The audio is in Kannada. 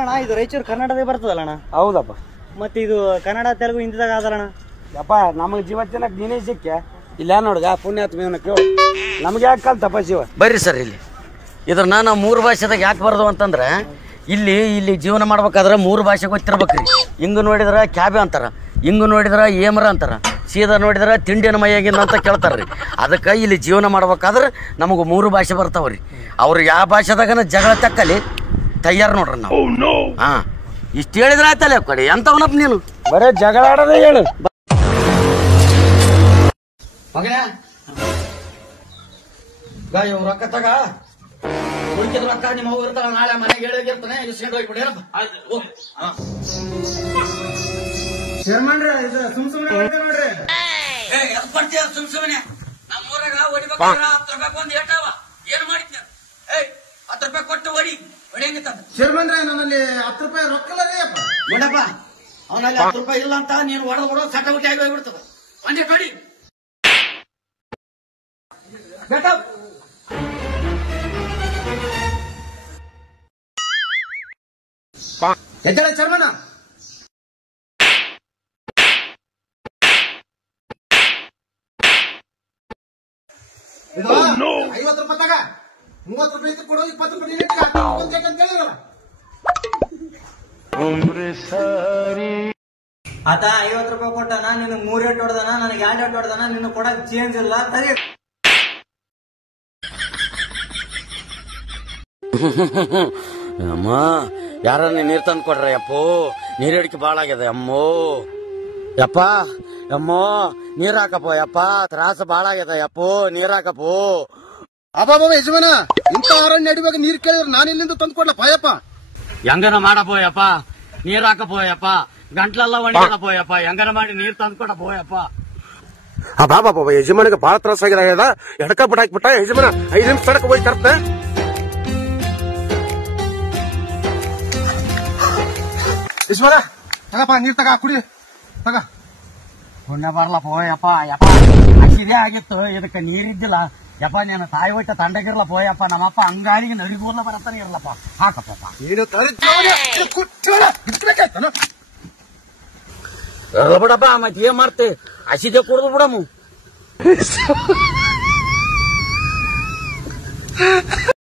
ಅಲ್ಲಣ್ಣ ಇದು ರಾಯಚೂರು ಕರ್ನಾಟಕದಾಗ ಬರ್ತದಲ್ಲಣ್ಣ? ಹೌದಪ್ಪ. ಮತ್ತೆ ಇದು ಕನ್ನಡ ತೆಲುಗು ಹಿಂದಿದಾಗ ಅದಲ್ಲಣ್ಣ? ಯಪ್ಪ ನಮಗೆ ಜೀವ ತಿನ್ನಕ್ ನೀನೇ ಸಿಕ್ಕ ಇಲ್ಲ ನೋಡ್ಗ ಪುಣ್ಯಾತ್ಮ ಕೇಳು ನಮ್ಗೆ ಯಾಕೆ ಕಲ್ತಪ್ಪ ಜೀವ. ಬರ್ರಿ ಸರ್ ಇಲ್ಲಿ ಇದ್ರನ್ನ ನಾವು 3 ಭಾಷೆದಾಗ ಯಾಕೆ ಬರ್ದು ಅಂತಂದ್ರೆ ಇಲ್ಲಿ ಜೀವನ ಮಾಡ್ಬೇಕಾದ್ರೆ 3 ಭಾಷೆ ಗೊತ್ತಿರ್ಬೇಕ್ರಿ. ಹಿಂಗೆ ನೋಡಿದ್ರೆ ಕ್ಯಾಬೆ ಅಂತಾರ, ಹಿಂಗೆ ನೋಡಿದ್ರೆ ಏಮರ ಅಂತಾರ, ಸೀದಾ ನೋಡಿದ್ರೆ ತಿಂಡಿನ ಮೈಯಾಗಿನ ಅಂತ ಕೇಳ್ತಾರ್ರಿ. ಅದಕ್ಕೆ ಇಲ್ಲಿ ಜೀವನ ಮಾಡ್ಬೇಕಾದ್ರೆ ನಮಗೆ 3 ಭಾಷೆ ಬರ್ತಾವ್ರಿ. ಅವ್ರು ಯಾವ ಭಾಷೆದಾಗನ ಜಗಳ ತಕ್ಕಲಿ ತಯಾರು ನೋಡ್ರಿ ನಾವು. ಹಾ ಇಷ್ಟು ಹೇಳಿದ್ರೆ ಆಯ್ತಲ್ಲ ಕಡೆ ಎಂತವನಪ್ಪ ನೀನು ಬರೇ ಜಗಳ ಆಡೋದೇ ಹೇಳು. ರೊಕ್ಕ ತಗ ಉಳಿದ ರೊಕ್ಕ ನಿಮ್ಮ ಅವ್ರು ಇರ್ತಾಳ ನಾಳೆ ಮನೆಗೆ ಹೇಳಿರ್ತಾನೆ ಇಸ್ಕೊಂಡು ಹೋಗ್ಬಿಡೇನಪ್ಪ. ಸುಮ್ ಸುಮ್ಮನೆ ನಮ್ಮೂರಾಗ ಹೊಡಿಬೇಕಾದ್ರ 10 ರೂಪಾಯಿ ಒಂದು ಏಟಾವ ಏನ್ ಮಾಡಿದ್ನ? 10 ರೂಪಾಯಿ ಕೊಟ್ಟು ಹೊಡಿಯಂಗಿತ್ತ ಶರ್ಮಂದ್ರೆ ನನ್ನಲ್ಲಿ 10 ರೂಪಾಯಿ ರೊಕ್ಕಲ್ಲ ರೀ ಅಪ್ಪ. ನೋಡಪ್ಪ ಅವನಲ್ಲಿ 10 ರೂಪಾಯಿ ಇಲ್ಲ ಅಂತ ನೀನು ಹೊಡೆದು ಬಿಡೋ ಸಟ ಬಿಟ್ಟಿ ಆಗಿ ಹೋಗ್ಬಿಡ್ತದ. ಒಂದೇ ನೋಡಿ ಎದ್ದಳ ಚರ್ಮನ ಇದು 50 ರೂಪಾಯಿ ತಗ 30 ರೂಪಾಯಿ ಕೊಡೋ 20 ರೂಪಾಯಿ ಅಂತ ಹೇಳಿರಲ್ಲ. ಆತ 50 ರೂಪಾಯಿ ಕೊಟ್ಟನ ನಿನ್ 3 ಏಟ್ ಹೊಡ್ದಾನ, ನನಗೆ 2 ಏಟ್ ಹೊಡ್ದಾನ, ನಿನ್ನ ಕೊಡಕ್ ಚೇಂಜ್ ಇಲ್ಲ ತರಿ. ಅಮ್ಮ ಯಾರ ನೀರ್ ತಂದು ಕೊಡ್ರಿ ಅಪ್ಪೋ, ನೀರ್ ಹಿಡಿಕೆ ಬಾಳ ಆಗ್ಯದ ಅಮ್ಮೋ. ಯಪ್ಪ ಅಮ್ಮೋ ನೀರ್ ಹಾಕಪ್ಪ ಯಪ್ಪ, ತ್ರಾಸ ಬಾಳ ಆಗ್ಯದ ಯಪ್ಪೋ, ನೀರ್ ಹಾಕಪ್ಪೋ. ಅಬ್ಬಾಬ ಯಜಮಾನ ಇಂತ ಅರಣ್ಯ ಅಡಿವಾಗ ನೀರ್ ಕೇಳಿದ್ರೆ ನಾನು ಇಲ್ಲಿಂದ ತಂದು ಕೊಡ್ಲಪ್ಪ ಯಪ್ಪ. ಹೆಂಗನ ಮಾಡಪ್ಪೋಯಪ್ಪ, ನೀರ್ ಹಾಕಪ್ಪೋಯಪ್ಪ, ಗಂಟ್ಲೆಲ್ಲ ಒಣಗದಪ್ಪೋಯಪ್ಪ, ಹೆಂಗನ ಮಾಡಿ ನೀರ್ ತಂದು ಕೊಡಪ್ಪೋಯಪ್ಪ. ಬಾಬಾ ಯಜಮಾನಿಗೆ ಬಾಳ ತ್ರಾಸ ಆಗ್ಯದ, ಎಡಕ ಬಿಟ್ಟಾಕ್ಬಿಟ್ಟ ಯಜಮಾನ 5 ನಿಮಿಷ ತಡಕ ಹೋಗಿ ತರ್ತ. ಯಜಮಾನ ತಗಪ್ಪ ನೀರ್ ತಗ ಕುಡಿ ತಗ. ಪುಣ್ಯ ಬರ್ಲಪ್ಪೋಯಪ್ಪ ಯಪ್ಪ, ಹಸಿದೇ ಆಗಿತ್ತು ಇದಕ್ಕೆ ನೀರಿದ್ದಿಲ್ಲ ಯಪ್ಪ. ನೀನು ತಾಯಿ ಹೊಟ್ಟೆ ತಂಡಗಿರ್ಲ ಪೋಯಪ್ಪ, ನಮ್ಮಪ್ಪ ಹಂಗಾರಿಗೆ ನರಿಗೂರ್ಲ ಬರತ್ತಾನೆ ಇರ್ಲಪ್ಪ. ಹಾಕಪ್ಪ ಬಿಡಪ್ಪ, ಮತ್ತೆ ಏನ್ ಮಾಡ್ತೆ, ಹಸಿದೆ ಕುಡ್ದು ಬಿಡಮು.